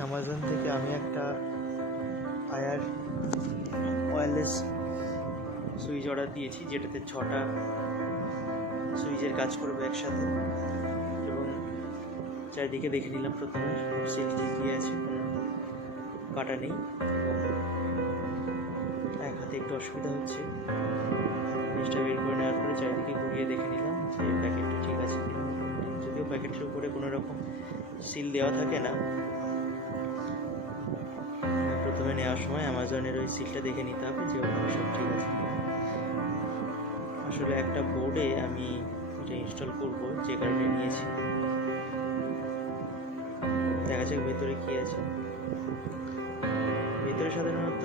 Amazon থেকে আমি একটা আয়ার ওয়্যারলেস সুইচ অর্ডার দিয়েছি, যেটাতে 6টা সুইচের কাজ করবে একসাথে। এবং চারিদিকে দেখে নিলাম প্রথমে সিল ঠিকই আছে, কোনো কাটা নেই। এক হাতে একটু অসুবিধা হচ্ছে, জিনিসটা বের করে নেওয়ার পরে চারিদিকে ঘুরিয়ে দেখে নিলাম যে প্যাকেটটা ঠিক আছে কিনা। যদিও প্যাকেটের উপরে কোনো রকম সিল দেওয়া থাকে না, প্রথমে নেওয়ার সময় অ্যামাজনের ওই সিলটা দেখে নিতে হবে যে ওখানে সব ঠিক আছে। আসলে একটা বোর্ডে আমি এটা ইনস্টল করব, যে কারণে নিয়েছি। দেখা যাক ভেতরে কি আছে। ভেতরে সাধারণত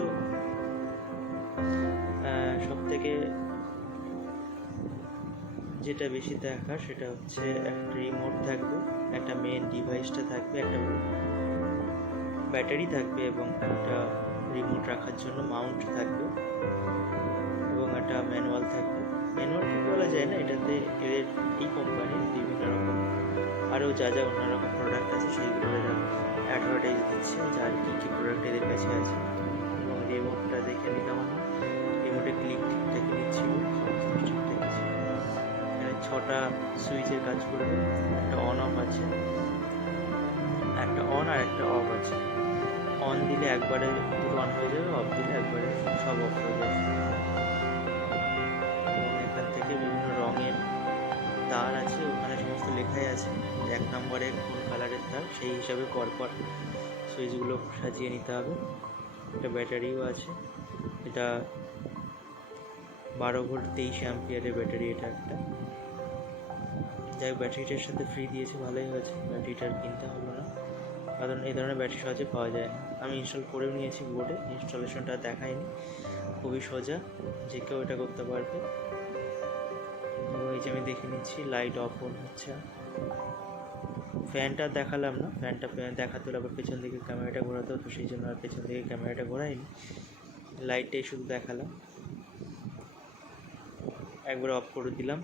সব থেকে যেটা বেশি দেখার সেটা হচ্ছে একটা রিমোট থাকবে, একটা মেন ডিভাইসটা থাকবে, একটা ব্যাটারি থাকবে এবং একটা রিমোট রাখার জন্য মাউন্ট থাকবে এবং একটা ম্যানুয়াল থাকবে। ম্যানুয়াল ঠিক বলা যায় না, এটাতে এদের এই কোম্পানির বিভিন্ন রকম আরও যা যা অন্যরকম প্রোডাক্ট আছে সেইগুলো এরা অ্যাডভার্টাইজ দিচ্ছে, যার কী কী প্রোডাক্ট এদের কাছে আছে। এবং রিমোটটা দেখে নিলাম আমি, রিমোটে ক্লিক ঠিকঠাক নিচ্ছিল, সমস্ত ঠিকঠাক আছে। এখানে 6টা সুইচের কাজ করবে, একটা অন অফ আছে, একটা অন আর একটা অফ আছে। অন দিলে একবারে পুরো অন হয়ে যাবে, অফ দিলে একবারে সব অফ হয়ে যাবে। এবং এখান থেকে বিভিন্ন রঙের তার আছে, ওখানে সমস্ত লেখাই আছে 1 নম্বরে কোন কালারের তার, সেই হিসাবে পরপর সুইচগুলো সাজিয়ে নিতে হবে। একটা ব্যাটারিও আছে, এটা 12 ভোল্ট 23 অ্যাম্পিয়ারের ব্যাটারি। এটা একটা যাই হোক, ব্যাটারিটার সাথে ফ্রি দিয়েছে, ভালোই হয়েছে, ব্যাটারিটার কিনতে হলো না, কারণ এই ধরনের ব্যাটারি সহজে পাওয়া যায় না। আমি ইনস্টল করেও নিয়েছি বোর্ডে, ইনস্টলেশনটা দেখায়নি, খুবই সোজা, যে কেউ এটা করতে পারবে। এবং এই যে আমি দেখে নিচ্ছি লাইট অফ অন হচ্ছে। ফ্যানটা দেখালাম না, ফ্যানটা দেখাতে হলে আবার পেছন দিকে ক্যামেরাটা ঘোরাতে হতো, সেই জন্য আর পেছন দিকে ক্যামেরাটা ঘোরাইনি, লাইটটাই শুধু দেখালাম। একবার অফ করে দিলাম।